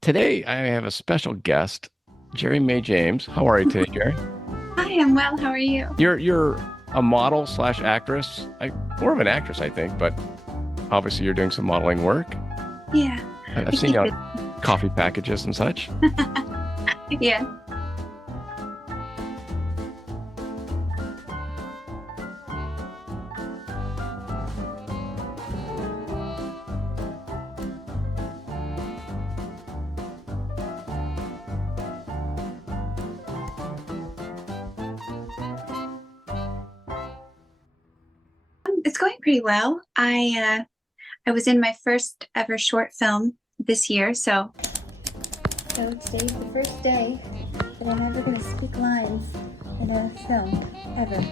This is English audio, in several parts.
Today, I have a special guest, Jerry May James. How are you today, Jerry? Hi, I'm well. How are you? You're a model slash actress. More of an actress, I think, but obviously you're doing some modeling work. Yeah, I've we seen you keep on it. coffee packages and such. Yeah. It's going pretty well. I was in my first ever short film this year, so today's the first day that I'm ever going to speak lines in a film ever.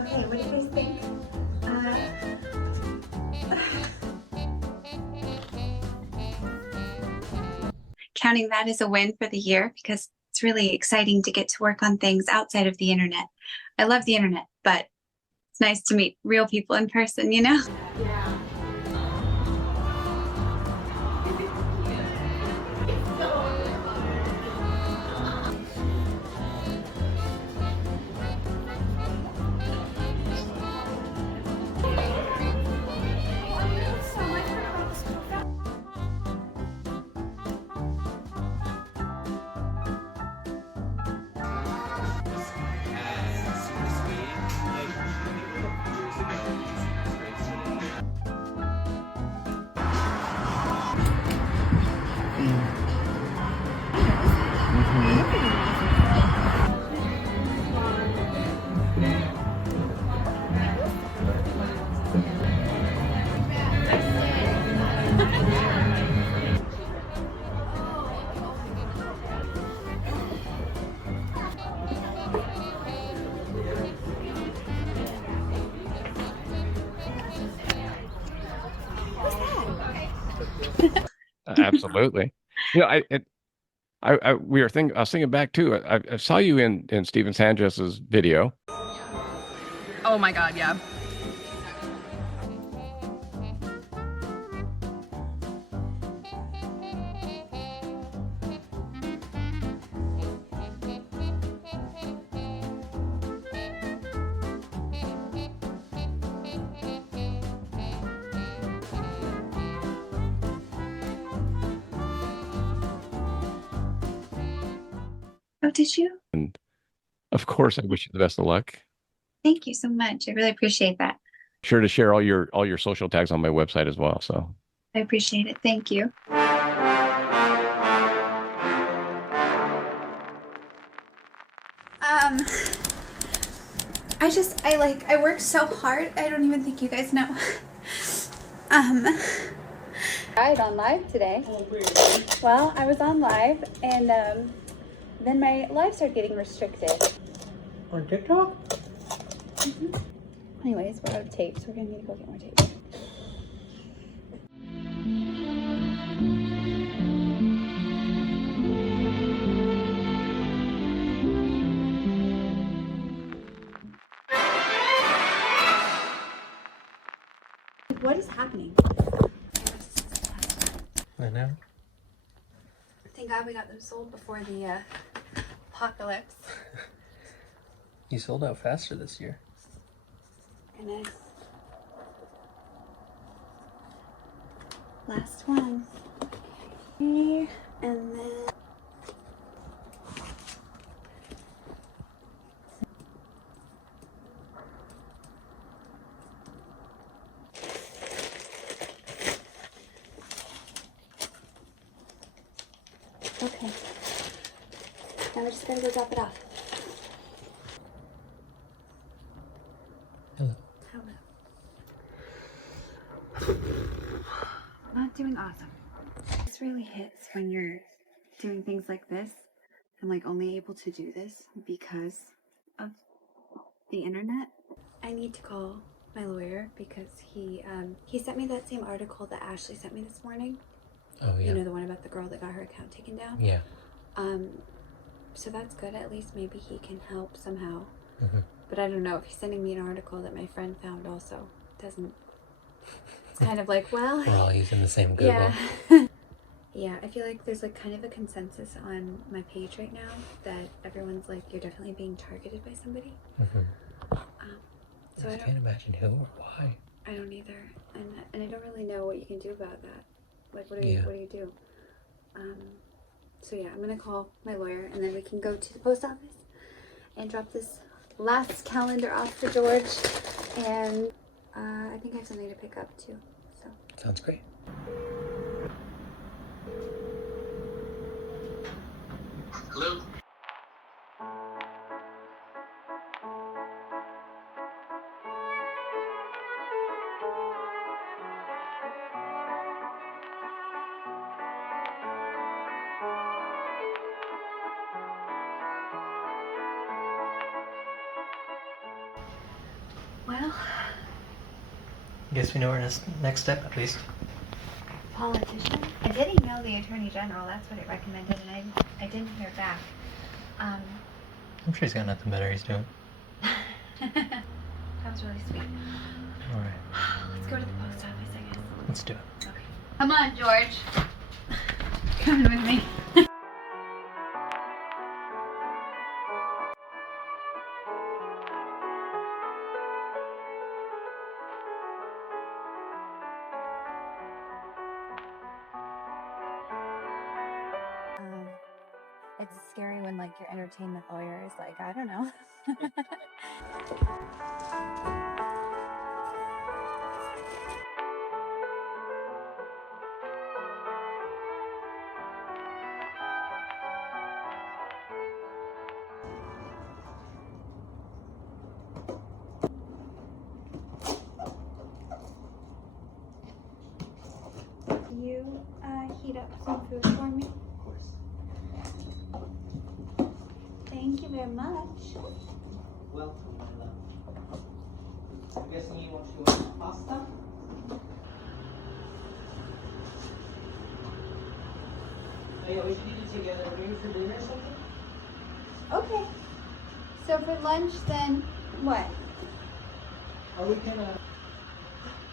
Okay, what do you guys think? Counting that as a win for the year because it's really exciting to get to work on things outside of the internet. I love the internet, but it's nice to meet real people in person, you know? Absolutely. You know, I was thinking back too. I saw you in Stephen Sanchez's video. Oh my God, yeah. Oh, did you? And of course, I wish you the best of luck. Thank you so much. I really appreciate that. Sure to share all your social tags on my website as well. So I appreciate it. Thank you. Um, I work so hard. I don't even think you guys know. Um, Tried on live today. Well, I was on live and then my live started getting restricted. On TikTok? Anyways, we're out of tape, so we're gonna need to go get more tape. What is happening? I know. Thank God we got them sold before the apocalypse. You sold out faster this year. And last one. Here, and then okay. Now we're just gonna go drop it off. Hello. Hello. Not doing awesome. This really hits when you're doing things like this. I'm like only able to do this because of the internet. I need to call my lawyer because he sent me that same article that Ashley sent me this morning. Oh yeah. You know, the one about the girl that got her account taken down. Yeah. So that's good. At least maybe he can help somehow. Mm-hmm. But I don't know if he's sending me an article that my friend found also doesn't it's kind of like, well, We're all using the same Google. yeah. Yeah, I feel like there's like kind of a consensus on my page right now that everyone's like, you're definitely being targeted by somebody. So I just can't imagine who or why. I don't either, and I don't really know what you can do about that. Like, what do you do? So yeah, I'm gonna call my lawyer, and then we can go to the post office and drop this last calendar off for George. And I think I have something to pick up too. So Sounds great. Hello? well, Guess we know our next step at least. politician. I did email the attorney general. That's what it recommended, and I didn't hear back. I'm sure he's got nothing better he's doing. That was really sweet. All right, Let's go to the post office, I guess. let's do it. Okay. Come on, George. Coming with me. It's scary when like your entertainment lawyer is like, I don't know. You heat up some food for me? Of course. Thank you very much. Welcome, my love. I'm guessing you want pasta? Oh yeah, we should eat it together. Maybe for dinner or something? Okay. So for lunch then, what? Or we can,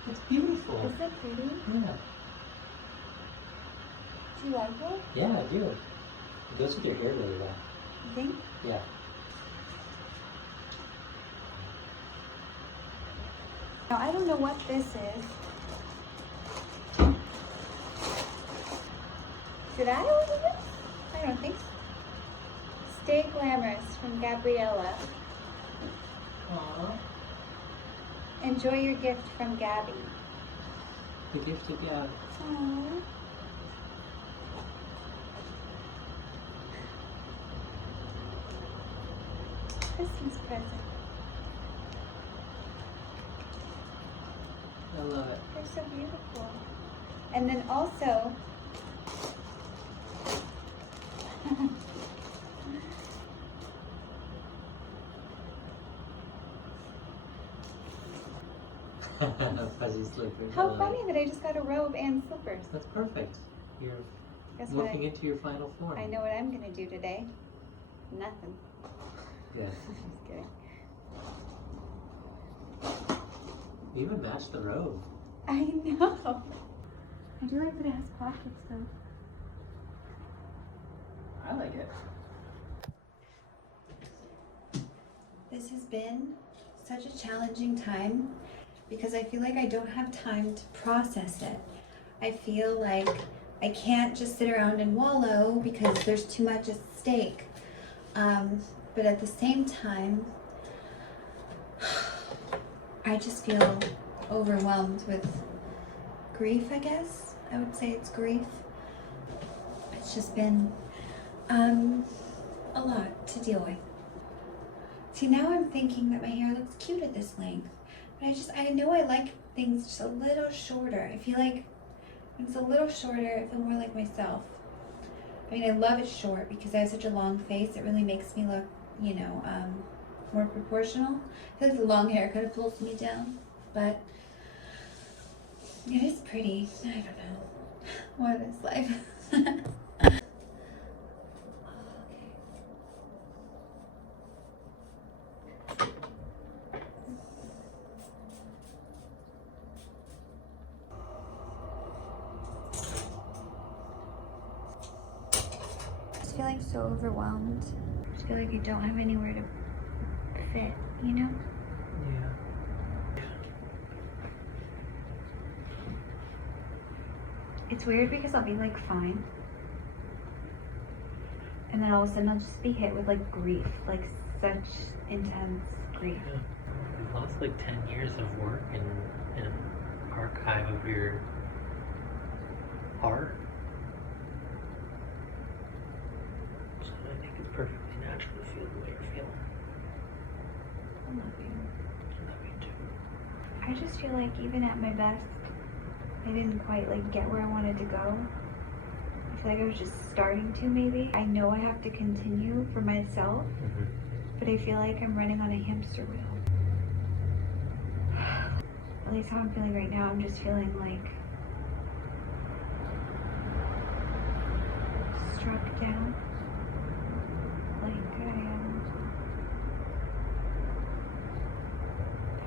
it's beautiful. Is it pretty? Yeah. Do you like it? Yeah, I do. It goes with your hair really well. You think? Yeah. Now I don't know what this is. Did I order this? I don't think so. Stay glamorous from Gabriella. Aww. Enjoy your gift from Gabby. The gift of God. Aww. Christmas present. I love it. They're so beautiful. And then also, Fuzzy slippers. I how love funny it. that I just got a robe and slippers. That's perfect. You're Guess what? looking into your final form. I know what I'm gonna do today. Nothing. Yeah. Just kidding. You even matched the robe. I know. I do like that it has pockets though. I like it. This has been such a challenging time because I feel like I don't have time to process it. I feel like I can't just sit around and wallow because there's too much at stake. But at the same time, I just feel overwhelmed with grief, I guess. I would say it's grief. It's just been a lot to deal with. See, now I'm thinking that my hair looks cute at this length. But I know I like things just a little shorter. I feel like when it's a little shorter, I feel more like myself. I mean, I love it short because I have such a long face. It really makes me look, you know, more proportional. I feel like the long hair kind of pulls me down, but it is pretty. I don't know. What is life? like so overwhelmed. I just feel like I don't have anywhere to fit, you know? Yeah. It's weird because I'll be like fine. And then all of a sudden I'll just be hit with like grief, like such intense grief. Yeah. You've lost like 10 years of work in an archive of your art. So I think it's perfectly natural to feel the way you're feeling. I love you. I love you too. I just feel like even at my best, I didn't quite like get where I wanted to go. I feel like I was just starting to maybe. I know I have to continue for myself, but I feel like I'm running on a hamster wheel. At least how I'm feeling right now, I'm just feeling like struck down. Like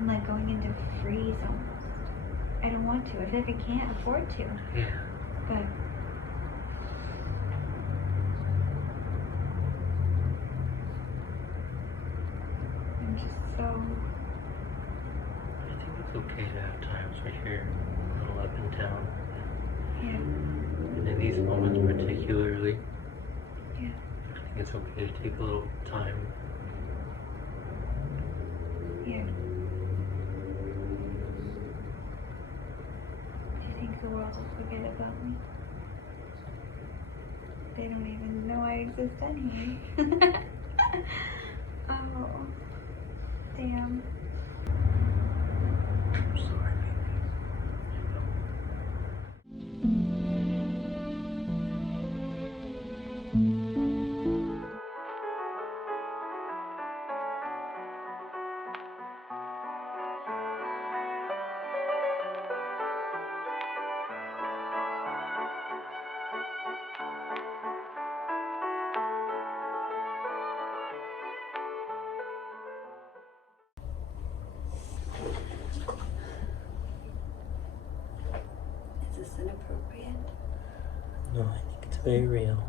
I'm like going into freeze almost. I don't want to. I feel like I can't afford to. Yeah. But I'm just so. I think it's okay to have times where you're a little up and down. Yeah. And in these moments particularly, Yeah. I think it's okay to take a little time. Yeah. Do you think the world will forget about me? They don't even know I exist anyway. Oh. Damn. I'm sorry, baby. Is this inappropriate? No, I think it's very real.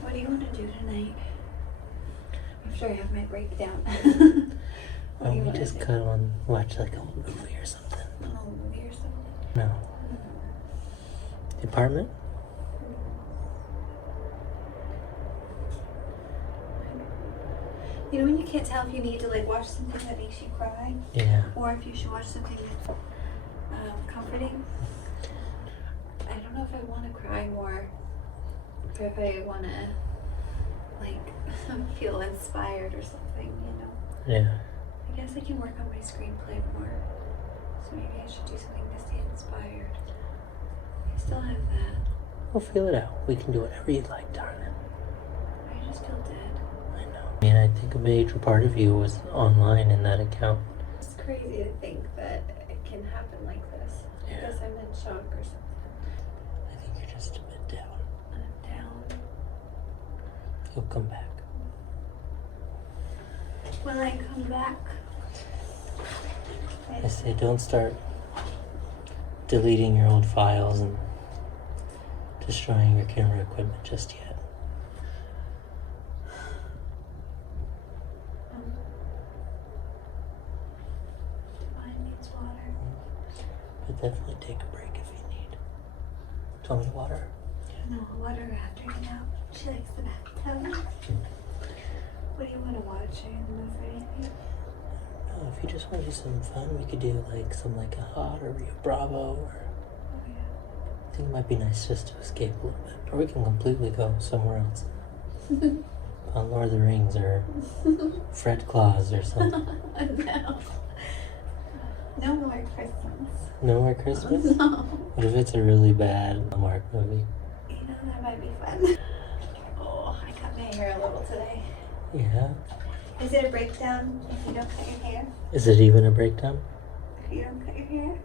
What do you want to do tonight? After I have my breakdown. Why don't we just cuddle and watch like a movie or something? A movie or something? No. The apartment? You know when you can't tell if you need to like watch something that makes you cry, Yeah. or if you should watch something that's comforting? I don't know if I want to cry more, or if I want to like feel inspired or something, you know? Yeah. I guess I can work on my screenplay more, so maybe I should do something to stay inspired. I still have that. We'll feel it out. We can do whatever you'd like, darling. I just feel dead. I know. I mean, I think a major part of you was online in that account. It's crazy to think that it can happen like this. Yeah. I guess I'm in shock or something. I think you're just a bit down. I'm down. You'll come back. When I come back, I say don't start deleting your old files and destroying your camera equipment just yet. mine needs water. But definitely take a break if you need. Do you want me to water? No, water after you know. She likes the bathtub. What do you want to watch? Are you in the mood for anything? No, if you just want to do something fun, we could do like some like a Hot or a Bravo. Or Oh yeah. I think it might be nice just to escape a little bit. Or we can completely go somewhere else. On Lord of the Rings or Fred Claus or something. No. No more Christmas. No more Christmas? No. What if it's a really bad Hallmark movie? You know, that might be fun. Oh, I cut my hair a little today. Yeah. Is it a breakdown if you don't cut your hair? Is it even a breakdown? If you don't cut your hair?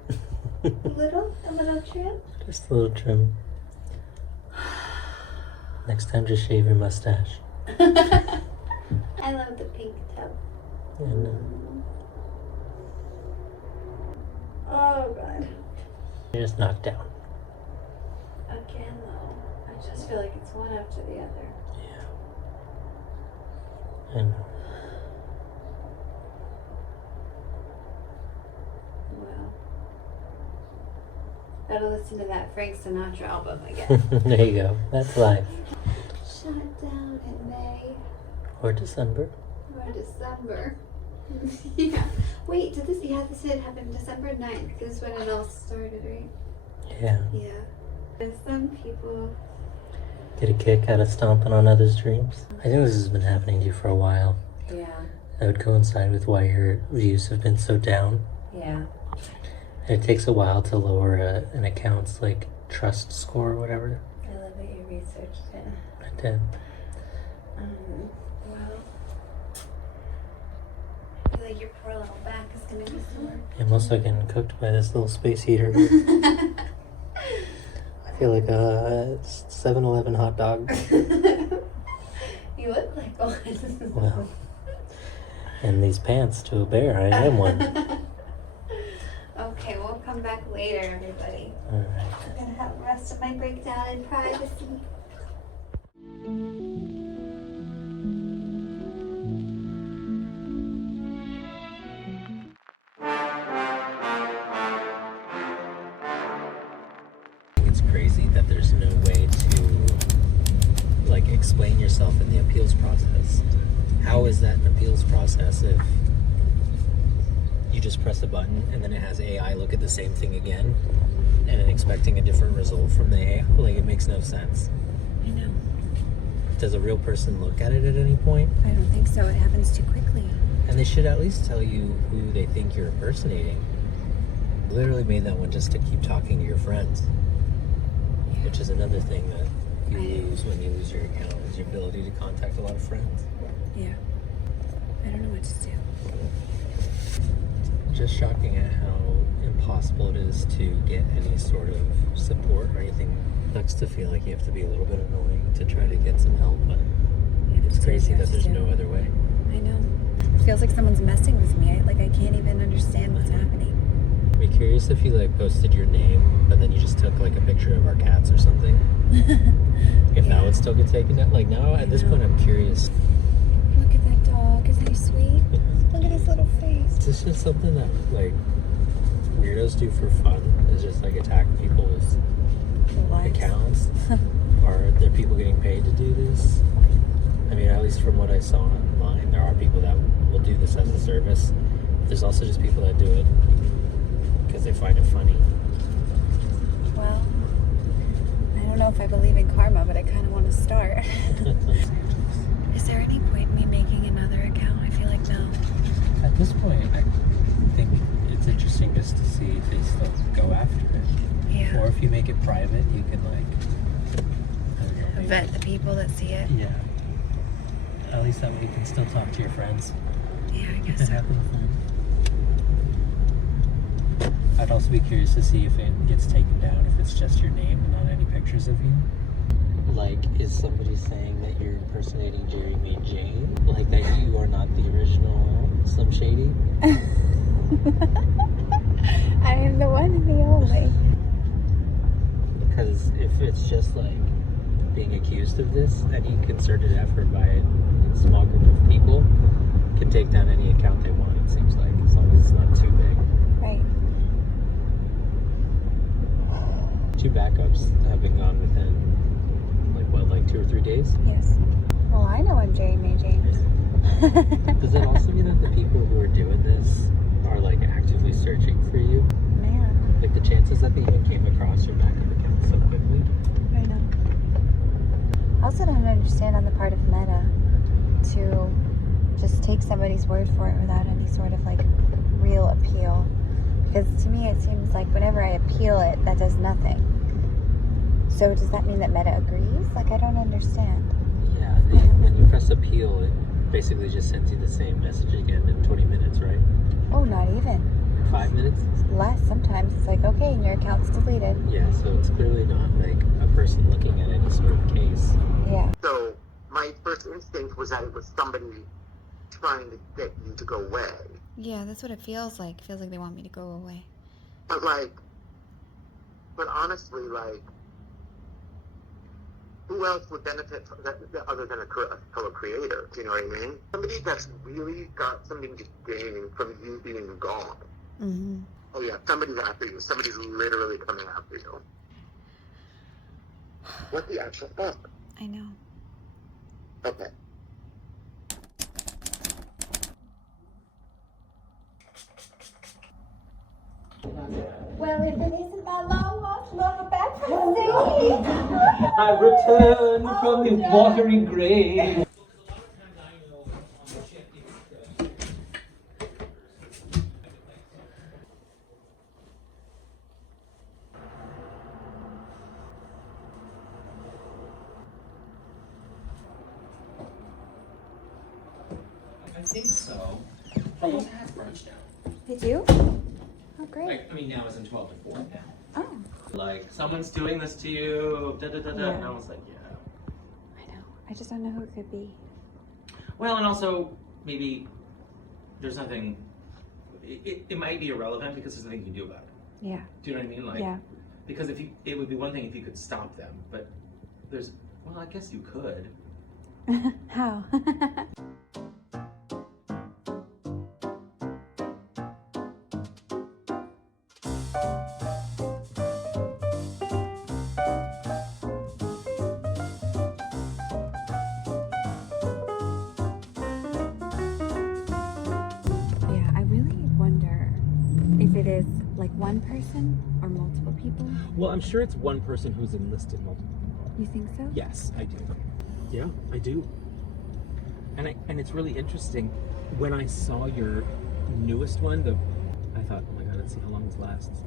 A little trim? Just a little trim. Next time, just shave your mustache. I love the pink toe. And Oh god. you're just knocked down. Again though. I just feel like it's one after the other. Yeah. I know. Wow. Gotta listen to that Frank Sinatra album again. There you go. That's life. Shut down in May Or December. or December. Yeah. Wait, this had happened December 9th. This is when it all started, right? Yeah. Yeah. There's some people. Get a kick out of stomping on others' dreams. I think this has been happening to you for a while. Yeah. That would coincide with why your views have been so down. Yeah. And it takes a while to lower an account's like trust score or whatever. I love that you researched it. I did. Well. I feel like your poor little back is gonna be sore. I'm also getting cooked by this little space heater. I feel like a 7-Eleven hot dog. You look like one. Well, and these pants to a bear, I am one. Okay, we'll come back later, everybody. Alright. I'm gonna have the rest of my breakdown in privacy. It's crazy that there's no way to like explain yourself in the appeals process. How is that an appeals process if you just press a button and then it has AI look at the same thing again and then expecting a different result from the AI? Like, it makes no sense. I know. Does a real person look at it at any point? I don't think so. It happens too quickly. And they should at least tell you who they think you're impersonating. Literally made that one just to keep talking to your friends. Which is another thing that you lose when you lose your account, is your ability to contact a lot of friends. Yeah. I don't know what to do. Just shocking at how impossible it is to get any sort of support or anything. Sucks to feel like you have to be a little bit annoying to try to get some help, but it's crazy that there's no other way. I know. It feels like someone's messing with me. I can't even understand what's happening. I'd be curious if you like posted your name, but then you just took like a picture of our cats or something. If that would still get taken out. Like now at this point I'm curious. Look at that dog. Isn't he sweet? Look at his little face. Is this just something that like weirdos do for fun? Is just like attack people's accounts? Or are there people getting paid to do this? I mean, at least from what I saw online, there are people that will do this as a service. There's also just people that do it because they find it funny. Well, I don't know if I believe in karma, but I kind of want to start. Is there any point in me making another account? I feel like no. At this point, I think it's interesting just to see if they still go after it. Yeah. Or if you make it private, you can like, I don't know, maybe- Vet the people that see it. Yeah. At least that way you can still talk to your friends. Yeah, I Keep guess it so. having fun. I'd also be curious to see if it gets taken down if it's just your name and not any pictures of you. Like, is somebody saying that you're impersonating Jeri made Jane? Like that you are not the original Slim Shady? I am the one and the only. Because if it's just like being accused of this, any concerted effort by a small group of people can take down any account they want, it seems like, as long as it's not too big. Right. 2 backups have been gone within, like what, like 2 or 3 days? Yes. Well, I know I'm Jeri May James. Does that also mean that the people who are doing this are like actively searching for you? Man, Like the chances that they even came across your backup account so quickly? I know. I also don't understand on the part of Meta to just take somebody's word for it without any sort of like real appeal. Because to me it seems like whenever I appeal it, that does nothing. So does that mean that Meta agrees? Like, I don't understand. Yeah, when you press appeal, it basically just sends you the same message again in 20 minutes, right? Oh, not even. 5 minutes? less sometimes. It's like, okay, and your account's deleted. Yeah, so it's clearly not like a person looking at any sort of case. Yeah. So my first instinct was that it was somebody trying to get you to go away. Yeah, that's what it feels like. It feels like they want me to go away. But honestly, like, who else would benefit from that other than a fellow creator? Do you know what I mean? Somebody that's really got something to gain from you being gone. Mm-hmm. Oh yeah, somebody's after you. Somebody's literally coming after you. What the actual fuck? I know. Okay. Well, if it isn't my long lost lover back from sea. I return from the watery grave. I think so. Almost has brunch now. Did you? Oh, great. Like, I mean, now it's in 12 to 4 now. Oh, Like, someone's doing this to you, da da da da. Yeah. And I was like, yeah. I know. I just don't know who it could be. Well, and also, maybe there's nothing, it might be irrelevant because there's nothing you can do about it. Yeah. Do you know what I mean? Like, Yeah. because it would be one thing if you could stop them, but well, I guess you could. How? Yeah, I really wonder if it is like one person or multiple people. Well, I'm sure it's one person who's enlisted multiple people. You think so? Yes, I do. Yeah, I do. And it's really interesting. When I saw your newest one, I thought, oh my god, let's see how long this lasts.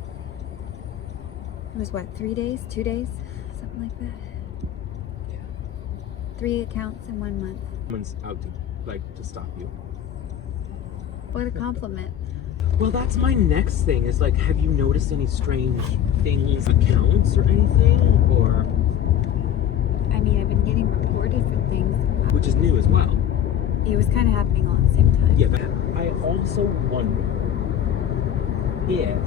It was what, 3 days? 2 days? Something like that. Yeah. 3 accounts in 1 month. Someone's out to stop you. What a compliment. Well, that's my next thing. Is like, have you noticed any strange things, accounts or anything, or? I mean, I've been getting reported for things. Which is new as well. It was kind of happening all at the same time. Yeah, but I also wonder if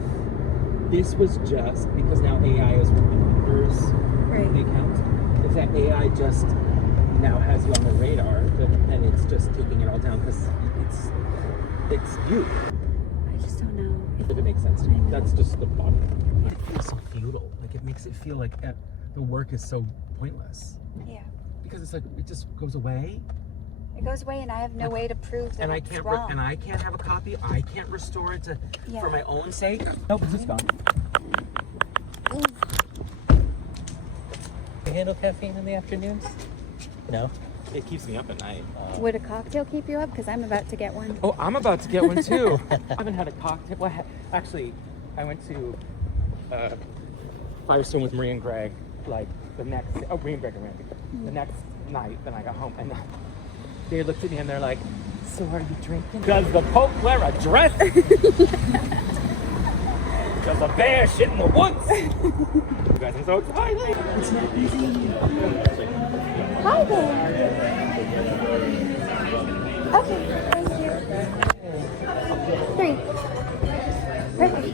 this was just because now AI is reminders Right. the account. If that AI just now has you on the radar, and it's just taking it all down because it's you. I just don't know. If it makes sense to I me, know. that's just the bottom. It feels so futile. Like it makes it feel like the work is so pointless Yeah. because it's like it just goes away. It goes away, and I have no way to prove that And I it's can't wrong. and I can't have a copy. I can't restore it Yeah. for my own sake. Nope, it's just gone. You handle caffeine in the afternoons? No, it keeps me up at night. Would a cocktail keep you up? Because I'm about to get one. Oh, I'm about to get one too. I haven't had a cocktail. Well, actually, I went to Firestone with Marie and Greg Marie and Greg and Randy. The next night, then I got home and they looked at me and they're like, "So are you drinking? Does the Pope wear a dress? Does a bear shit in the woods?" You guys, I'm so excited. Hi there. Okay, thank you. 3. Perfect.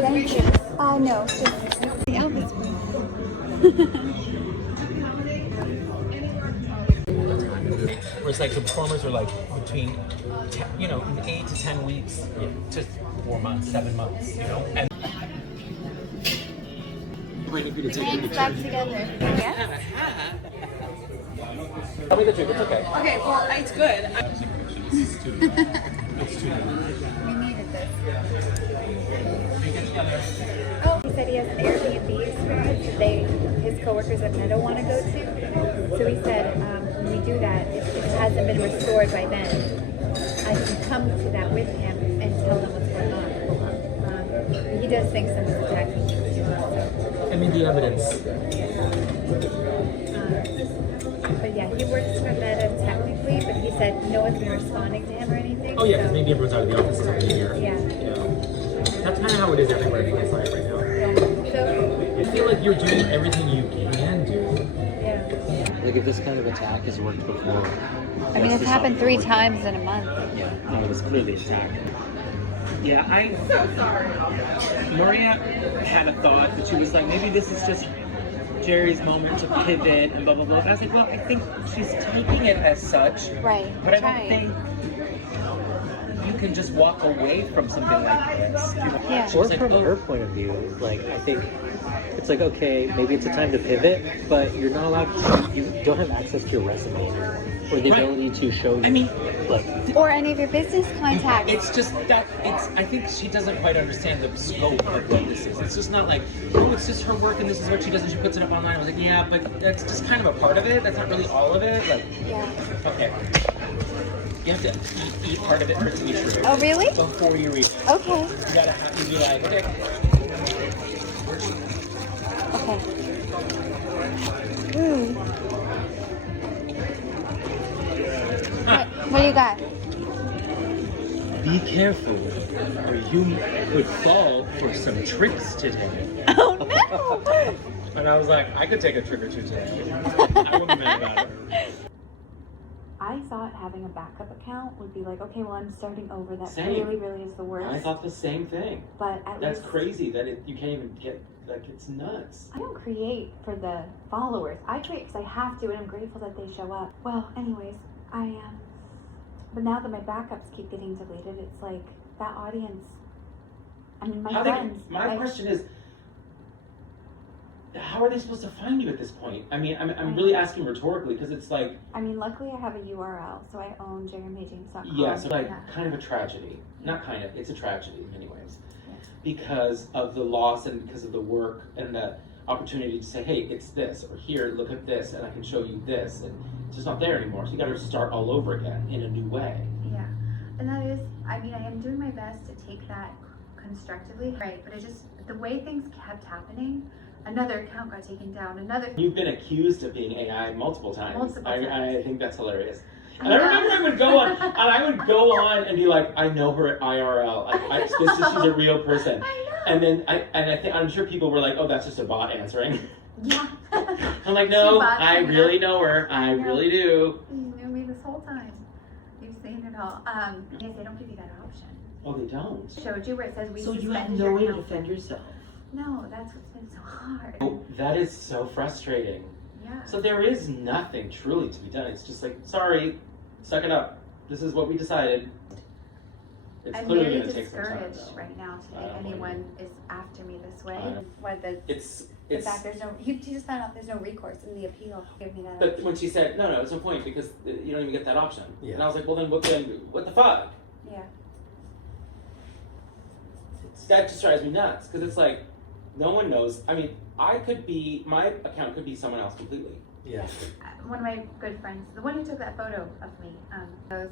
Thank you. No, just the Elvis one. Whereas like the performers are like between, 8 to 10 weeks to 4 months, 7 months, And waiting for you to take a Thanks, picture. back together. Yeah? Tell me the truth, it's okay. Okay, well, it's good. It's too We needed this. Oh, he said he has an Airbnb that his coworkers at Meta want to go to. So he said, when we do that, if it hasn't been restored by then, I can come to that with him and tell them what's going on. He does think someone's attacking him. I mean, the evidence. But yeah, he works for Meta technically, but he said no one's been responding to him or anything. Oh yeah, because maybe everyone's out of the office until the new year. Yeah. You know, that's kind of how it is everywhere in his life right now. I feel like you're doing everything you can do. Yeah. Like if this kind of attack has worked before. I mean, it's happened 3 times in a month. Yeah, I mean, it's clearly attack. Yeah, Maria had a thought that she was like, maybe this is just Jeri's moment to pivot and blah blah blah. And I was like, well, I think she's taking it as such, Right. but I don't think you can just walk away from something like this. You know? Yeah. Or from her point of view, like I think it's like okay, maybe it's a time to pivot, but you're not allowed to. You don't have access to your resume anymore, or the ability to show. I mean, like Or any of your business contacts. it's just that I think she doesn't quite understand the scope of what this is. It's just not like, oh, it's just her work and this is what she does and she puts it up online. I was like, yeah, but that's just kind of a part of it. That's not really all of it. Like, Yeah. okay. You have to eat part of it for it to be true. Oh, really? Before you read. Okay. You gotta have to be like, okay. Okay. Ooh. What do you got? Be careful, or you could fall for some tricks today. Oh no! And I was like, I could take a trick or two today. I wouldn't be mad about it. I thought having a backup account would be like, okay, well, I'm starting over. That Same. really is the worst. I thought the same thing. But at That's least crazy that you can't even get, like, it's nuts. I don't create for the followers. I create because I have to, and I'm grateful that they show up. Well, anyways, I am. But now that my backups keep getting deleted, it's like that audience. I mean, my friends. My question is, how are they supposed to find you at this point? I mean, I'm really asking rhetorically because it's like, I mean, luckily I have a URL, so I own jerinpaintings.com. yeah, so like Yeah. kind of a tragedy. Not kind of, it's a tragedy in many ways. Yeah. Because of the loss and because of the work and the opportunity to say, hey, it's this, or here, look at this, and I can show you this, and it's just not there anymore. So you gotta start all over again in a new way. Yeah, and that is, I mean, I am doing my best to take that constructively, right? But it just, the way things kept happening, another account got taken down, You've been accused of being AI multiple times. Multiple I times. think that's hilarious. And I remember I would go on and be like, I know her at IRL. She's a real person. I know. And then I'm sure people were like, oh, that's just a bot answering. Yeah. I'm like, no, Bots, I you know? really know her. I know. really do. You knew me this whole time. You've seen it all. Yes, they don't give you that option. Oh, they don't. Showed you where it says we So you have suspended no your way to account. defend yourself. No, that's what's been so hard. Oh, that is so frustrating. Yeah. So there is nothing truly to be done. It's just like, sorry, suck it up. This is what we decided. It's I'm clearly really going to take some time. discouraged though. right now I to don't think anyone is after me this way. I don't- What the It's fact there's no, you just found out there's no recourse in the appeal. Give me that. But when she said, no, it's no point because you don't even get that option. Yeah. And I was like, well, then what the fuck? Yeah. That just drives me nuts because it's like, no one knows. I mean, my account could be someone else completely. Yeah. One of my good friends, the one who took that photo of me, goes,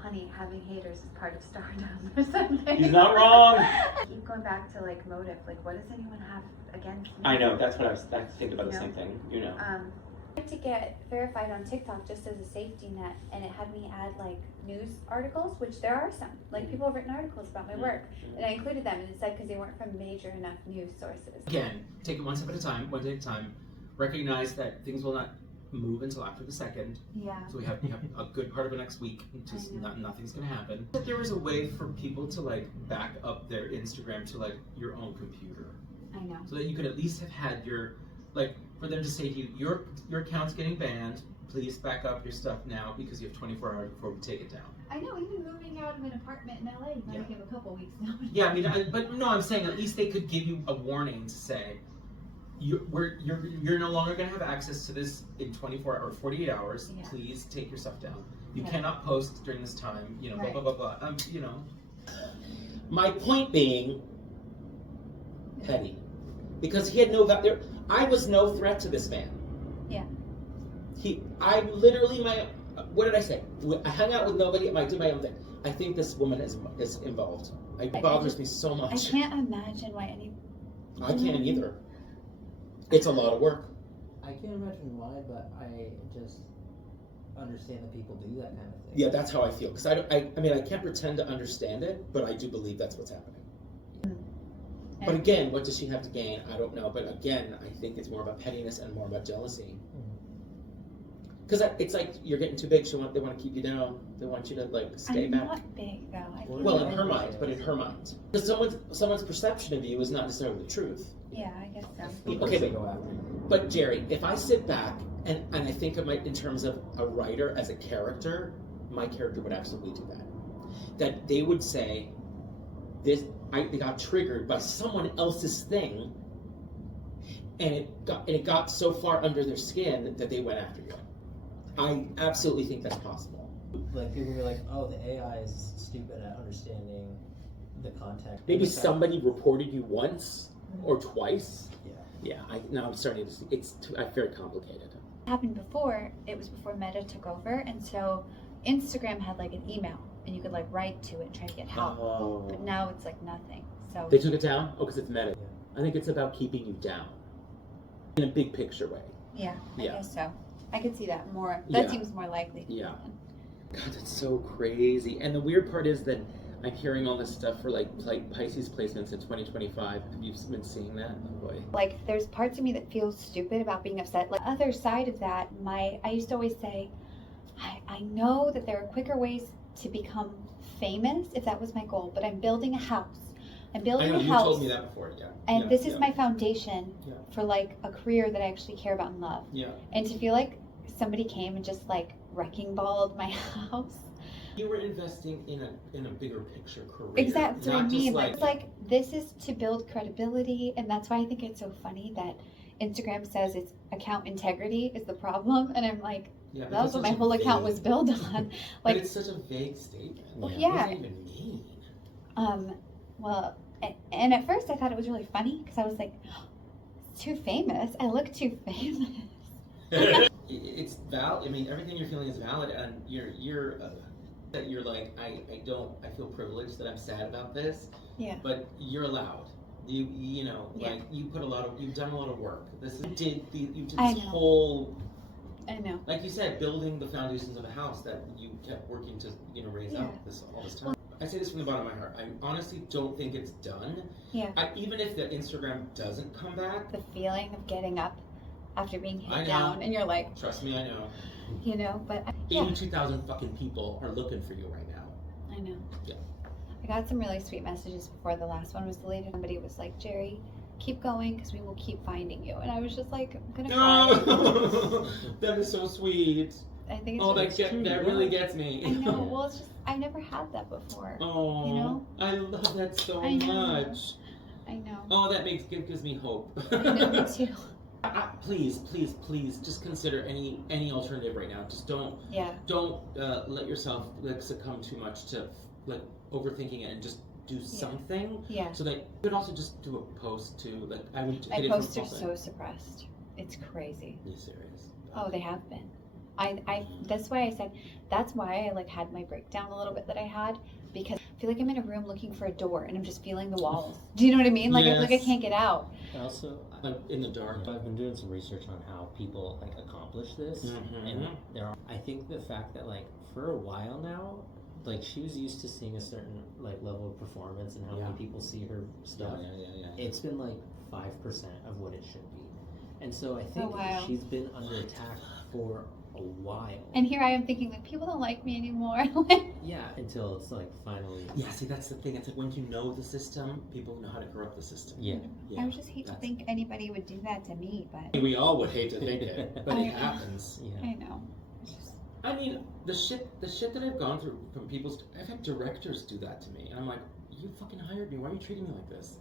honey, having haters is part of stardom or something. He's not wrong. I keep going back to like motive, like what does anyone have against me? I know, that's what I was thinking about the You same know? thing, you know. I tried to get verified on TikTok just as a safety net, and it had me add like news articles, which there are some. Like people have written articles about my work, and I included them, and it said because they weren't from major enough news sources. Again, take it one step at a time, one day at a time. Recognize that things will not move until after the second. Yeah. So you have a good part of the next week. Just I know. nothing's gonna happen. But there was a way for people to like back up their Instagram to like your own computer, I know. so that you could at least have had your like for them to say to you, your account's getting banned. Please back up your stuff now because you have 24 hours before we take it down. I know, even moving out of an apartment in LA, you might give a couple weeks notice. Yeah, I mean, but no, I'm saying at least they could give you a warning to say, you're no longer going to have access to this in 24 or 48 hours. Yeah. Please take your stuff down. You Yeah. cannot post during this time. You know, Right. blah blah blah blah. You know. My point being, petty, because he had no value. I was no threat to this man. Yeah. I literally what did I say? I hung out with nobody. I did my own thing. I think this woman is involved. It bothers me so I much. can't imagine why any. I can't either. It's a lot of work. I can't imagine why, but I just understand that people do that kind of thing. Yeah, that's how I feel. Because I mean, I can't pretend to understand it, but I do believe that's what's happening. But again, what does she have to gain? I don't know. But again, I think it's more about pettiness and more about jealousy. Because it's like you're getting too big. They want to keep you down. They want you to like stay back. I'm not big though. Well, in her mind, but in her mind, because someone's perception of you is not necessarily the truth. Yeah, I guess so. Okay, but Jeri, if I sit back and I think of in terms of a writer as a character, my character would absolutely do that. That they would say, they got triggered by someone else's thing, and it got so far under their skin that they went after you. I absolutely think that's possible. Like people are like, oh, the AI is stupid at understanding the context. Maybe somebody reported you once or twice. Yeah. Now I'm starting to see it's very complicated. Happened before. It was before Meta took over, and so Instagram had like an email, and you could like write to it and try to get help. Oh. But now it's like nothing. So They took it down? Oh, because it's Meta. I think it's about keeping you down in a big picture way. yeah, I Yeah. guess so. I could see that more. That Yeah. seems more likely. To Yeah. happen. God, that's so crazy. And the weird part is that I'm hearing all this stuff for like Pisces placements in 2025. Have you been seeing that? Oh boy. Like there's parts of me that feels stupid about being upset. Like other side of that, I used to always say, I know that there are quicker ways to become famous if that was my goal, but I'm building a house. I'm building I know, a you house. told me that before, yeah. And Yeah, this is yeah. my foundation Yeah. for like a career that I actually care about and love. Yeah. And to feel like somebody came and just like wrecking balled my house. You were investing in a bigger picture career. Exactly, that's what I not just mean. Like, it's like this is to build credibility, and that's why I think it's so funny that Instagram says it's account integrity is the problem, and I'm like, yeah, but that was that's what my such a whole account vague- was built on. But Like, it's such a vague statement. Well, What yeah. does it even mean? well, and at first I thought it was really funny because I was like, it's too famous. I look too famous. It's valid. I mean, everything you're feeling is valid, and you're like, I feel privileged that I'm sad about this. Yeah. But you're allowed. You know, Yeah. like you've done a lot of work. You did I this know. whole, I know. like you said, building the foundations of a house that you kept working to, raise Yeah. up all this time. I say this from the bottom of my heart. I honestly don't think it's done. Yeah. Even if the Instagram doesn't come back, The feeling of getting up after being I hit know. down, and you're like, trust me, I know. but yeah, 82,000 fucking people are looking for you right now. I know. Yeah. I got some really sweet messages before the last one was deleted. Somebody was like, Jeri, keep going because we will keep finding you. And I was just like, I'm gonna cry. No, that is so sweet. I think it's Oh, really that really gets me. I know. Well, it's just I never had that before. Oh, You know? I love that so I know. much. I know. Oh, that gives me hope. I know, me too. Please, just consider any alternative right now. Just don't let yourself succumb too much to overthinking it, and just do something. Yeah. So that you could also just do a post too. Like I would. My hit it from posts are something. so suppressed. It's crazy. Are you serious? Oh, they have been. I that's why I said that's why I had my breakdown a little bit that I had, because I feel like I'm in a room looking for a door and I'm just feeling the walls. Do you know what I mean? Like I feel like I Yes. can't get out. Also, In the dark. I've been doing some research on how people accomplish this, and I think the fact that for a while now, she was used to seeing a certain level of performance and how many people see her stuff. Yeah. It's been 5% of what it should be, and so I think wow. she's been under attack for a while. And here I am thinking people don't like me anymore. Yeah, until it's finally. Yeah, see, that's the thing. It's when you know the system, people know how to corrupt the system. Yeah. I would just hate to think anybody would do that to me, but We all would hate to think it, but I it know. happens. Yeah. I know. It's just, I mean, the shit that I've gone through from people's, I've had directors do that to me, and I'm like, you fucking hired me. Why are you treating me like this?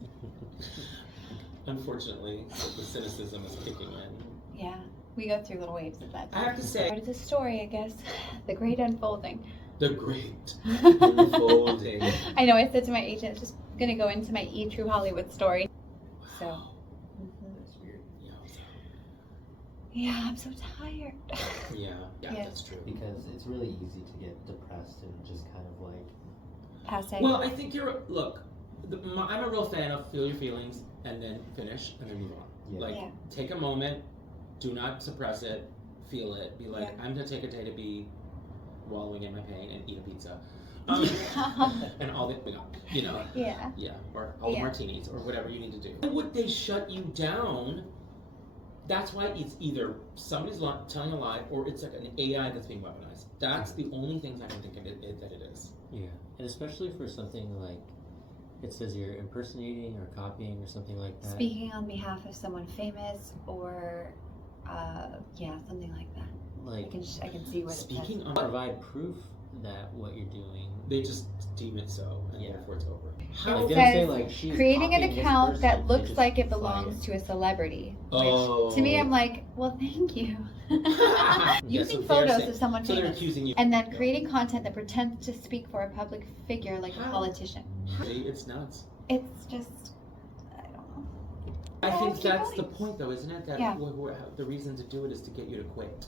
Unfortunately, the cynicism is kicking in. yeah, we go through little waves of that. I have to say, Part of the story, I guess. The great unfolding. the great unfolding. I know. I said to my agent, just gonna go into my True Hollywood story. So. That's weird. Yeah, I'm so tired. Yeah, Yeah. that's true. Because it's really easy to get depressed and just kind of Passe. Well, I think I'm a real fan of feel your feelings and then finish and then move on. Yeah. Yeah. Take a moment, do not suppress it, feel it, be like, Yeah. I'm gonna take a day to be wallowing in my pain and eat a pizza. And all the, you know, Yeah. yeah, or all the martinis, or whatever you need to do. Why would they shut you down? That's why it's either somebody's telling a lie, or it's like an AI that's being weaponized. That's the only things I can think of that it is. Yeah, and especially for something like it says you're impersonating or copying or something like that. Speaking on behalf of someone famous, or something like that. Like I can see what Speaking it says. on provide proof that what you're doing. They just deem it so, and therefore it's over. Like, It they don't say says like she's creating an copying this account person, that they looks just like it flag belongs it. to a celebrity. Oh. Which to me, I'm like, well, thank you. Using so photos of someone so they're famous, accusing you. and then creating content that pretends to speak for a public figure like a politician. It's nuts. It's just, I don't know. I think keep that's going. the point, though, isn't it? That Yeah. the reason to do it is to get you to quit.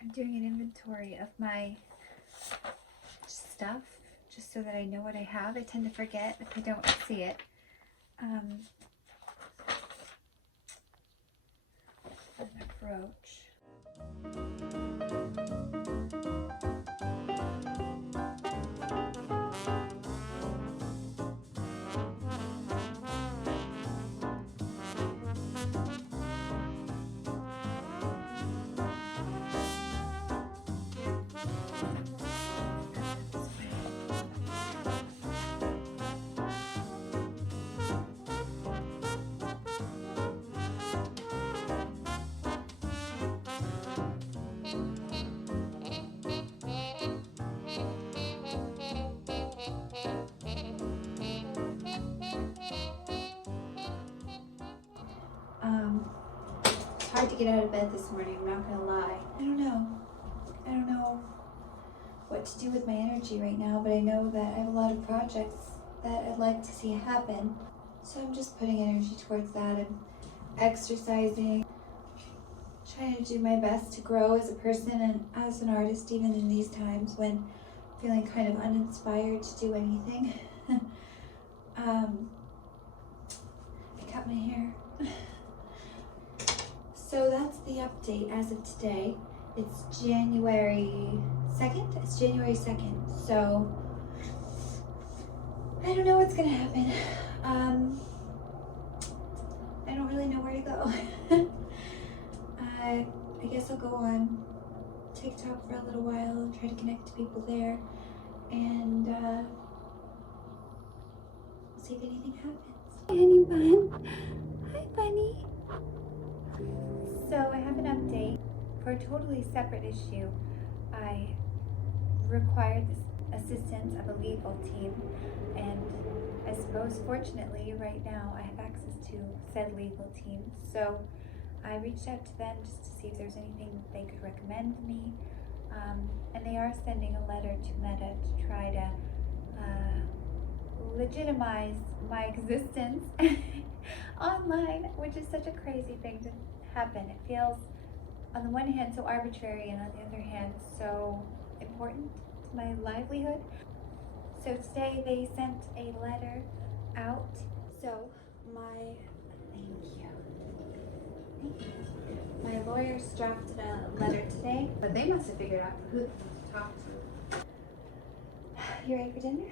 I'm doing an inventory of my stuff just so that I know what I have. I tend to forget if I don't see it. An approach. It's hard to get out of bed this morning, I'm not gonna lie. I don't know what to do with my energy right now, but I know that I have a lot of projects that I'd like to see happen. So I'm just putting energy towards that and exercising, trying to do my best to grow as a person and as an artist, even in these times when I'm feeling kind of uninspired to do anything. I cut my hair. So that's the update as of today. It's January 2nd? It's January 2nd. So I don't know what's gonna happen. I don't really know where to go. I guess I'll go on TikTok for a little while and try to connect to people there. And we'll see if anything happens. Hi, honey bun. Hi, bunny. So I have an update for a totally separate issue. I required the assistance of a legal team, and I suppose fortunately right now I have access to said legal team. So I reached out to them just to see if there's anything they could recommend me, and they are sending a letter to Meta to try to legitimize my existence online, which is such a crazy thing to happen. It feels, on the one hand, so arbitrary, and on the other hand, so important to my livelihood. So today they sent a letter out. So my lawyers drafted a letter today, but they must have figured out who to talk to. You ready for dinner?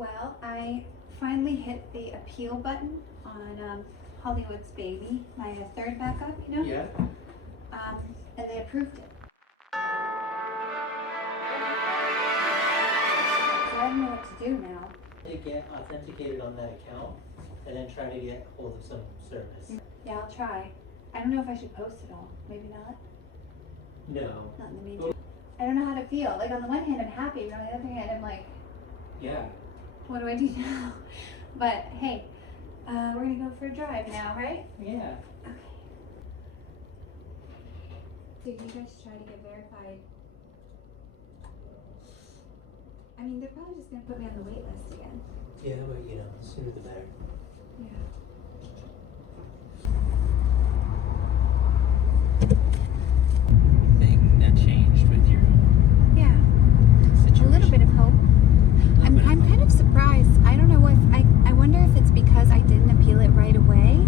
Well, I finally hit the appeal button on Hollywood's Baby, my third backup, you know? Yeah. And they approved it. So I don't know what to do now. To get authenticated on that account and then try to get hold of some service. Yeah, I'll try. I don't know if I should post it all. Maybe not. No. Not in the meantime. I don't know how to feel. Like on the one hand, I'm happy, but on the other hand, I'm like, Yeah. what do I do now? But hey, we're gonna go for a drive now, right? Yeah. Okay. Did you guys try to get verified? I mean, they're probably just gonna put me on the wait list again. Yeah, but you know, the sooner the better. Yeah. Thing that changed with your Yeah. situation. A little bit of hope. I'm kind of surprised. I don't know if I wonder if it's because I didn't appeal it right away.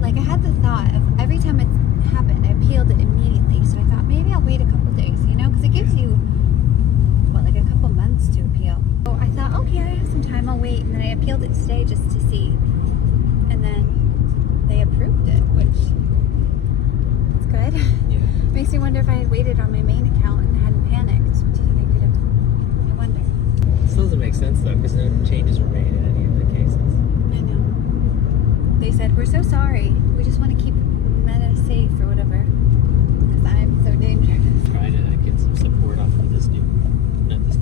Like I had the thought of every time it happened, I appealed it immediately. So I thought maybe I'll wait a couple days, you know, because it gives you what, like a couple months to appeal. So I thought, okay, I have some time, I'll wait, and then I appealed it today just to see, and then they approved it, which is good. Yeah. Makes me wonder if I had waited on my main account and hadn't panicked. Do you think I could have? I wonder. This doesn't make sense though, because no changes were made in any of the cases. I know. They said, we're so sorry. We just want to keep Meta safe or whatever. Because I'm so dangerous. Try to get some support off of this new, not this,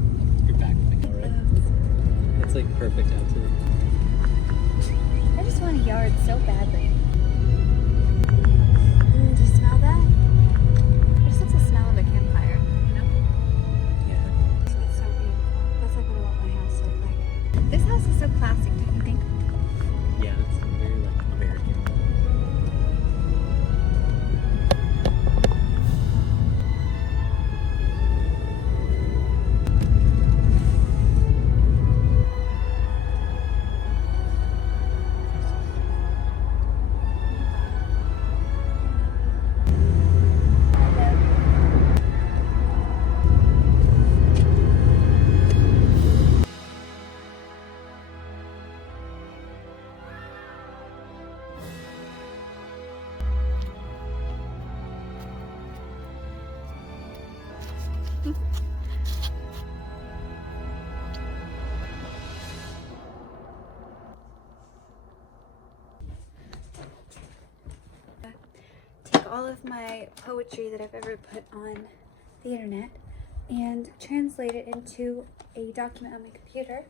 your back account, right? It's like perfect out today. I just want a yard so badly. Ooh, do you smell that? There's such a smell of a campfire, you know? Yeah. It's so beautiful. That's like what I want my house to look like. This house is so classic, don't you think? Yeah, it's very like American. Take all of my poetry that I've ever put on the internet and translate it into a document on my computer,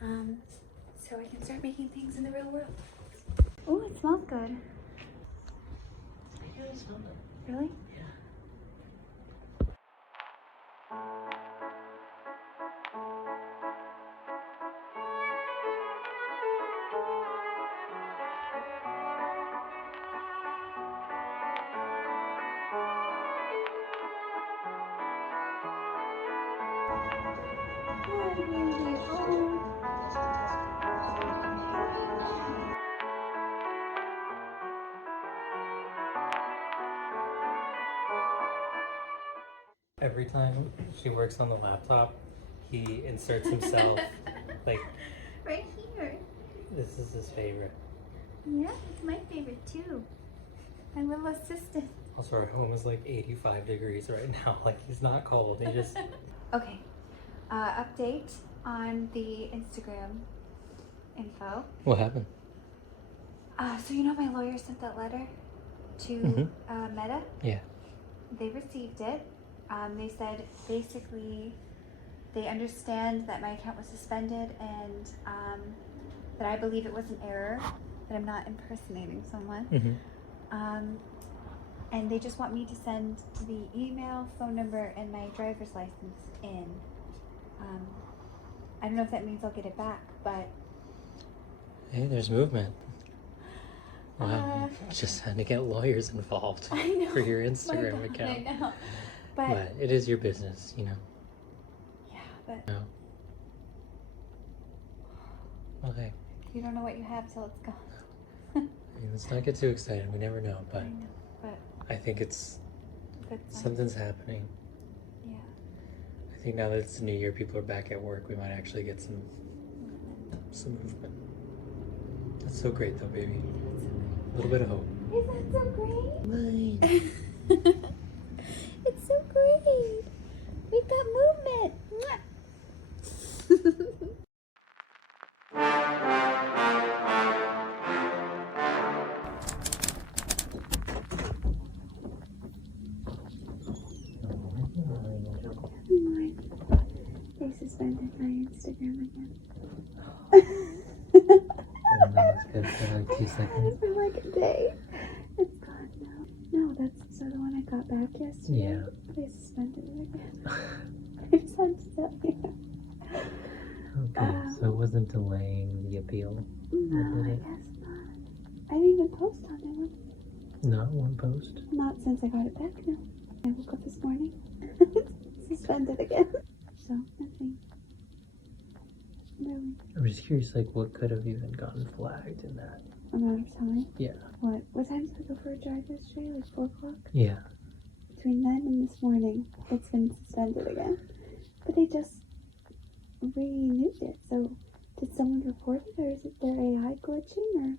so I can start making things in the real world. Oh, it smells good. Yeah, it smells good. Really? Every time she works on the laptop, he inserts himself. Like, Right here. this is his favorite. Yeah, it's my favorite too. My little assistant. Also, our home is like 85 degrees right now. Like, he's not cold. He just. Okay. Update on the Instagram info. What happened? So you know my lawyer sent that letter to Meta? Yeah. They received it. They said basically they understand that my account was suspended and that I believe it was an error, that I'm not impersonating someone. And they just want me to send the email, phone number, and my driver's license in. I don't know if that means I'll get it back, but Hey, there's movement. Wow. Just had to get lawyers involved I know. for your My Instagram God, account. I know. But It is your business, you know. yeah, but No. Okay. you don't know what you have till it's gone. I mean, let's not get too excited. We never know, but I know, but I think it's good sign. something's happening. Yeah. I think now that it's the new year, people are back at work. We might actually get some some movement. That's so great, though, baby. A little bit of hope. Is that so great? It's so great. We've got movement. They suspended my Instagram again. And that was good for like 2 seconds. For like a day. It's gone now. No, that's so the one I got back yesterday. Yeah. They suspended it again. I just had to tell you. Okay, so it wasn't delaying the appeal? No, I guess not. I didn't even post on it. Not one post? Not since I got it back, no. I woke up this morning. Suspended again. So, nothing. Really. I'm just curious, like, what could have even gotten flagged in that? Amount of time? Yeah. What time did we go for a drive yesterday? Like 4 o'clock? Yeah. Between then and this morning, it's been suspended again. But they just renewed it. So, did someone report it, or is it their AI glitching, or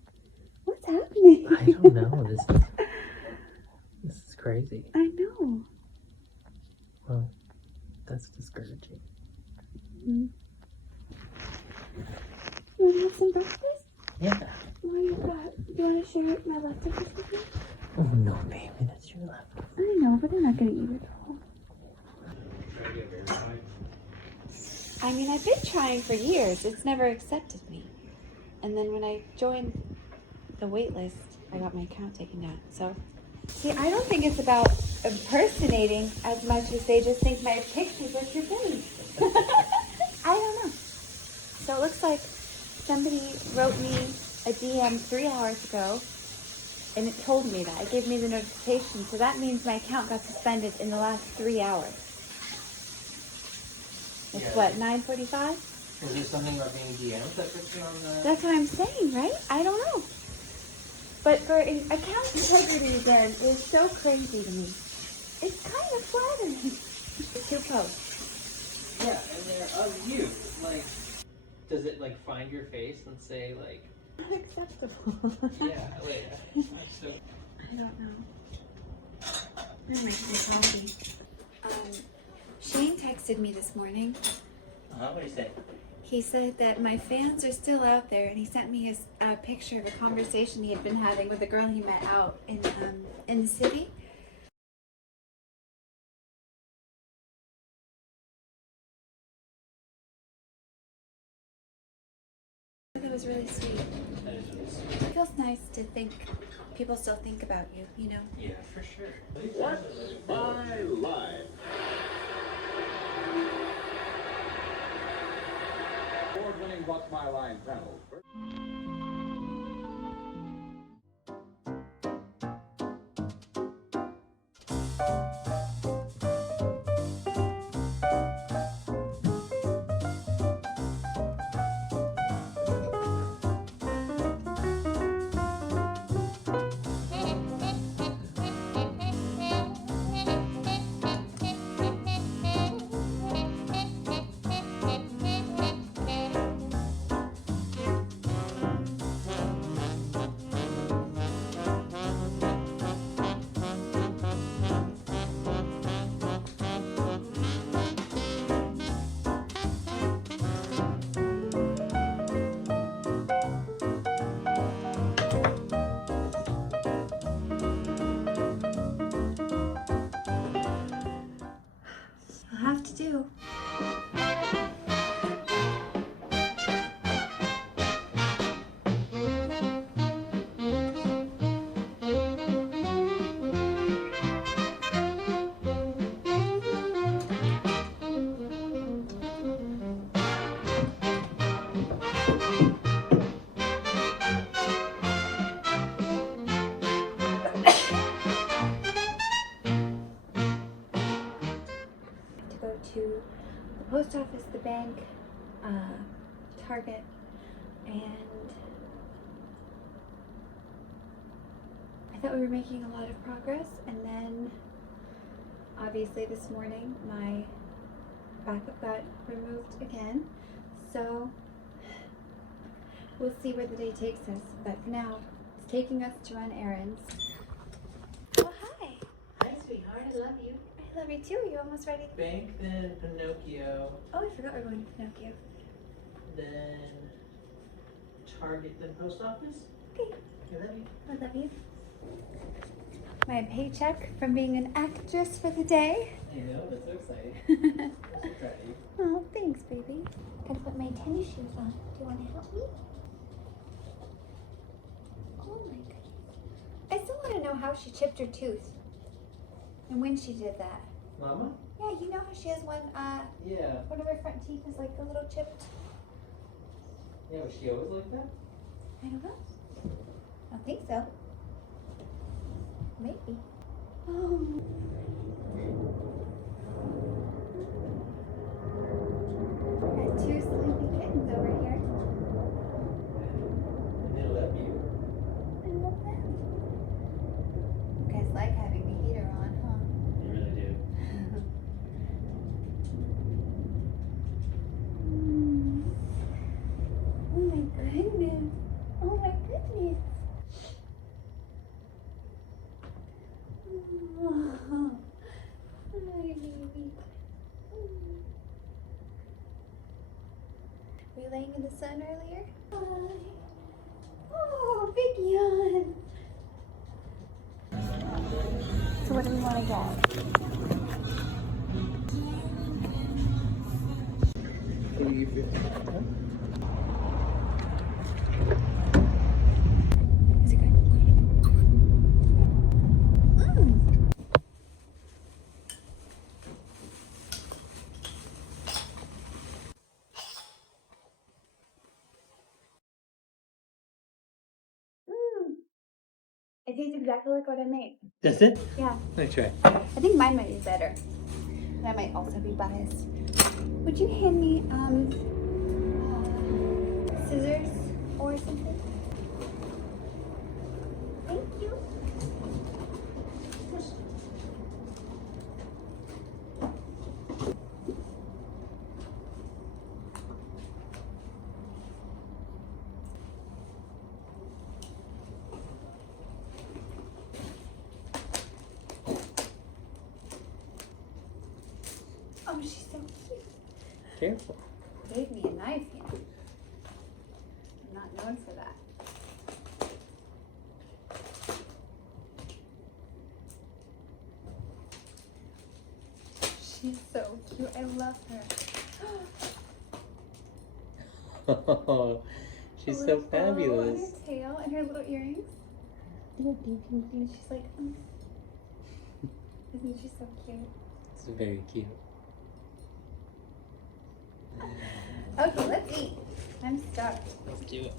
what's happening? I don't know. This is crazy. I know. Well, that's discouraging. Mm-hmm. You want to have some breakfast? Yeah. What do you got? Do you want to share my leftovers with me? Oh no, baby, that's your leftover. I know, but I'm not going to eat it all. I mean, I've been trying for years. It's never accepted me. And then when I joined the wait list, I got my account taken down. So, see, I don't think it's about impersonating as much as they just think my pictures are too big. I don't know. So it looks like somebody wrote me a DM 3 hours ago, and it told me that. It gave me the notification. So that means my account got suspended in the last 3 hours. It's what, 9:45? Is there something about being DM'd that puts you on the... That's what I'm saying, right? I don't know. But for an account integrity again is so crazy to me. It's kind of flattering. 2 posts. Yeah, and they're of you. Like, does it like find your face and say like... Unacceptable. Yeah, wait. So... I don't know. I'm making coffee. Shane texted me this morning. What did he say? He said that my fans are still out there, and he sent me a picture of a conversation he had been having with a girl he met out in the city. That was really sweet. That is really sweet. It feels nice to think people still think about you, you know? Yeah, for sure. What's my life? Award-winning What's My Line panel. I'll have to do. To the post office, the bank, Target, and I thought we were making a lot of progress, and then obviously this morning my backup got removed again, so We'll see where the day takes us, but for now, it's taking us to run errands. Oh, hi. Hi, sweetheart. I love you. I love you too. Are you almost ready? Bank, then Pinocchio, Oh, I forgot we're going to Pinocchio. then Target, then post office. Okay. I love you. I love you. My paycheck from being an actress for the day. I know, that's so exciting. I'm so proud of you. Oh, thanks, baby. Gotta put my tennis shoes on. Do you want to help me? Oh my goodness. I still want to know how she chipped her tooth. And when she did that. Mama? Yeah, you know how she has one, Yeah. one of her front teeth is like a little chipped. Yeah, was she always like that? I don't know. I don't think so. Maybe. Oh. Got two sleepy kittens over here. They love you. I love that. You guys like having the heater on, huh? They really do. Oh my goodness. Oh my goodness. Oh, hi, baby. Were you laying in the sun earlier? Hi. Oh, big yawn. So what do we want to get? Is it good? It tastes exactly like what I made. Does it? Yeah. Let me try. I think mine might be better. But I might also be biased. Would you hand me scissors or something? Thank you. Oh, she's so cute. Careful. Gave me a knife, you know. I'm not known for that. She's so cute. I love her. Oh, she's A so little bow fabulous. on her tail and her little earrings. She's like, Isn't she so cute? It's very cute. Okay, let's eat. I'm starved. Let's do it.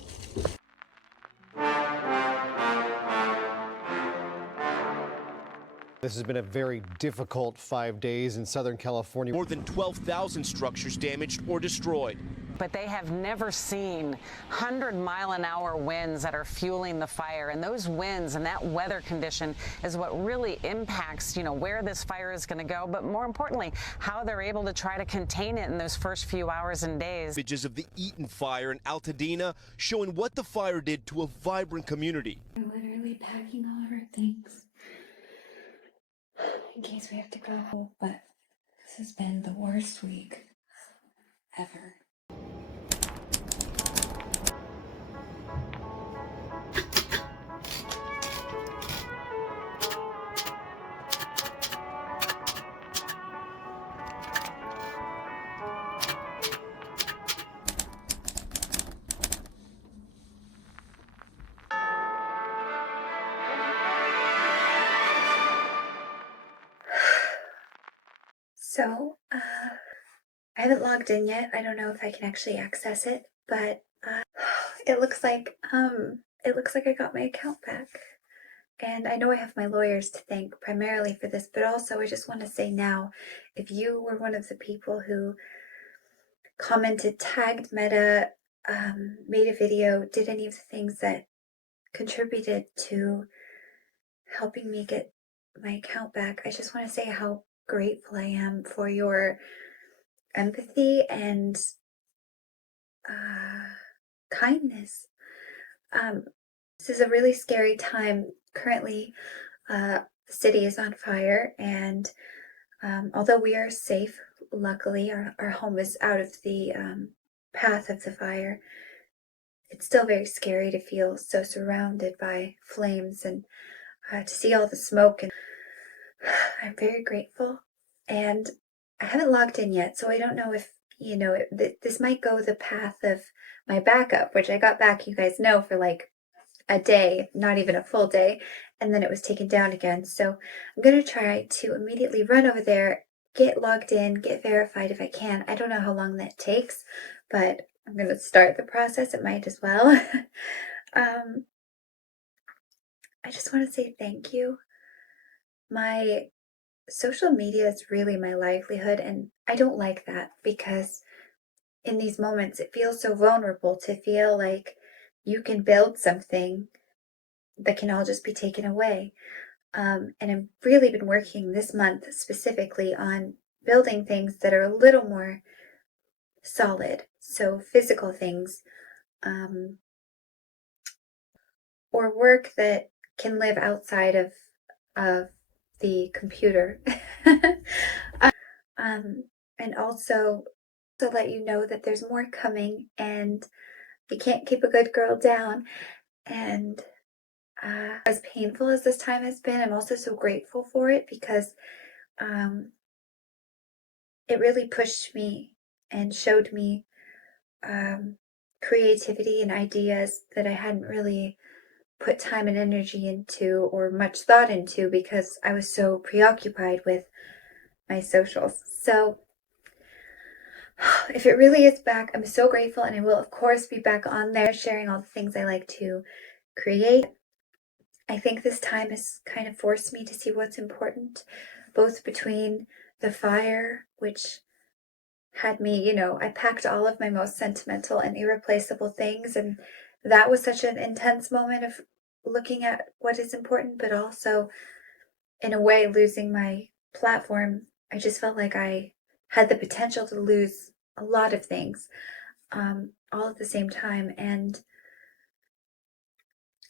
This has been a very difficult 5 days in Southern California. More than 12,000 structures damaged or destroyed. But they have never seen 100-mile-an-hour winds that are fueling the fire. And those winds and that weather condition is what really impacts, where this fire is going to go. But more importantly, how they're able to try to contain it in those first few hours and days. Images of the Eaton fire in Altadena showing what the fire did to a vibrant community. We're literally packing all of our things in case we have to go. But this has been the worst week ever. So, I haven't logged in yet. I don't know if I can actually access it, but it looks like I got my account back. And I know I have my lawyers to thank primarily for this, but also I just want to say now, if you were one of the people who commented, tagged Meta, made a video, did any of the things that contributed to helping me get my account back, I just want to say how grateful I am for your empathy and kindness. This is a really scary time. Currently, the city is on fire, and although we are safe, luckily, our home is out of the path of the fire. It's still very scary to feel so surrounded by flames and to see all the smoke. And I'm very grateful. And I haven't logged in yet, so I don't know if, this might go the path of my backup, which I got back, you guys know, for like a day, not even a full day, and then it was taken down again. So I'm going to try to immediately run over there, get logged in, get verified if I can. I don't know how long that takes, but I'm going to start the process. It might as well. I just want to say thank you. My social media is really my livelihood, and I don't like that because in these moments it feels so vulnerable to feel like you can build something that can all just be taken away. And I've really been working this month specifically on building things that are a little more solid. So physical things, or work that can live outside of the computer. And also to let you know that there's more coming, and you can't keep a good girl down. And as painful as this time has been, I'm also so grateful for it because it really pushed me and showed me creativity and ideas that I hadn't really put time and energy into or much thought into because I was so preoccupied with my socials. So if it really is back, I'm so grateful, and I will of course be back on there sharing all the things I like to create. I think this time has kind of forced me to see what's important, both between the fire, which had me, I packed all of my most sentimental and irreplaceable things, and that was such an intense moment of looking at what is important, but also in a way losing my platform. I just felt like I had the potential to lose a lot of things all at the same time. And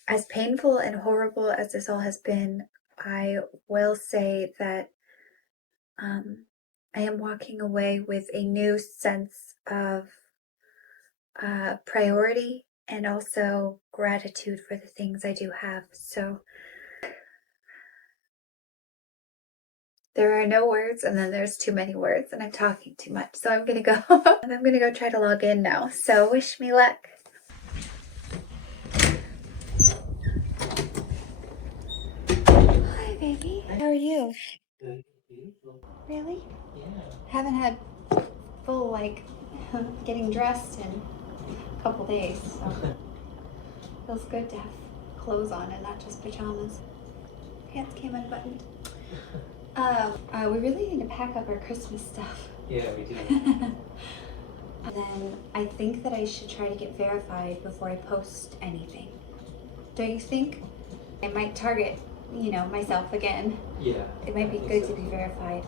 as painful and horrible as this all has been, I will say that I am walking away with a new sense of priority and also gratitude for the things I do have. So there are no words, and then there's too many words, and I'm talking too much. So I'm gonna go. And I'm gonna go try to log in now. So wish me luck. Hi, baby. How are you? Good. Beautiful. Really? Yeah. Haven't had full getting dressed in a couple days, so feels good to have clothes on and not just pajamas. Pants came unbuttoned. We really need to pack up our Christmas stuff. Yeah, we do. And then I think that I should try to get verified before I post anything. Don't you think? I might target, myself again. Yeah. It might be good to be verified.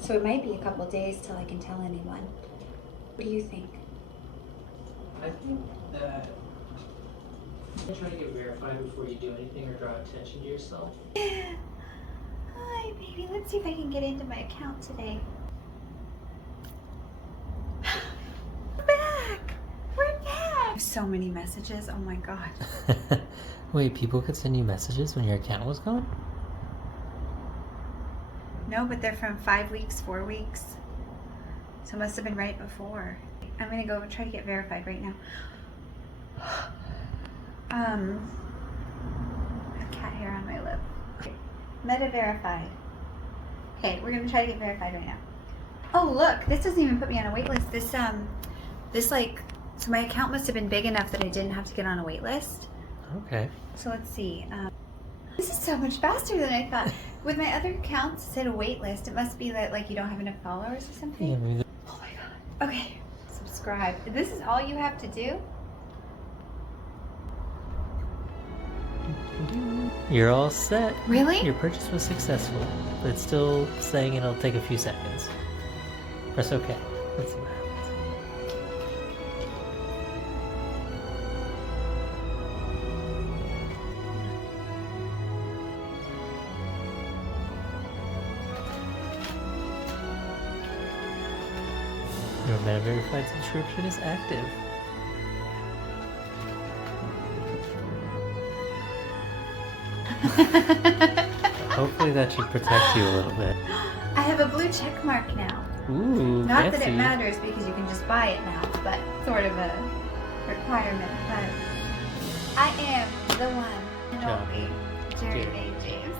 So it might be a couple days till I can tell anyone. What do you think? I think that you try to get verified before you do anything or draw attention to yourself. Hi, baby. Let's see if I can get into my account today. We're back! We're back! So many messages. Oh my god. Wait, people could send you messages when your account was gone? No, but they're from 5 weeks, 4 weeks. So it must have been right before. I'm gonna go and try to get verified right now. I have cat hair on my lip. Meta verified. Okay, we're gonna try to get verified right now. Oh look, this doesn't even put me on a wait list. So my account must have been big enough that I didn't have to get on a wait list. Okay. So let's see. This is so much faster than I thought. With my other accounts, it said a wait list. It must be that you don't have enough followers or something. Yeah, maybe. Oh my god. Okay, subscribe. This is all you have to do? You're all set. Really? Your purchase was successful, but it's still saying it'll take a few seconds. Press OK. Let's see what Your Meta Verified subscription is active. Hopefully that should protect you a little bit. I have a blue check mark now. Ooh, Not fancy. that it matters because you can just buy it now, but sort of a requirement. But I am the one and only Jeri May James.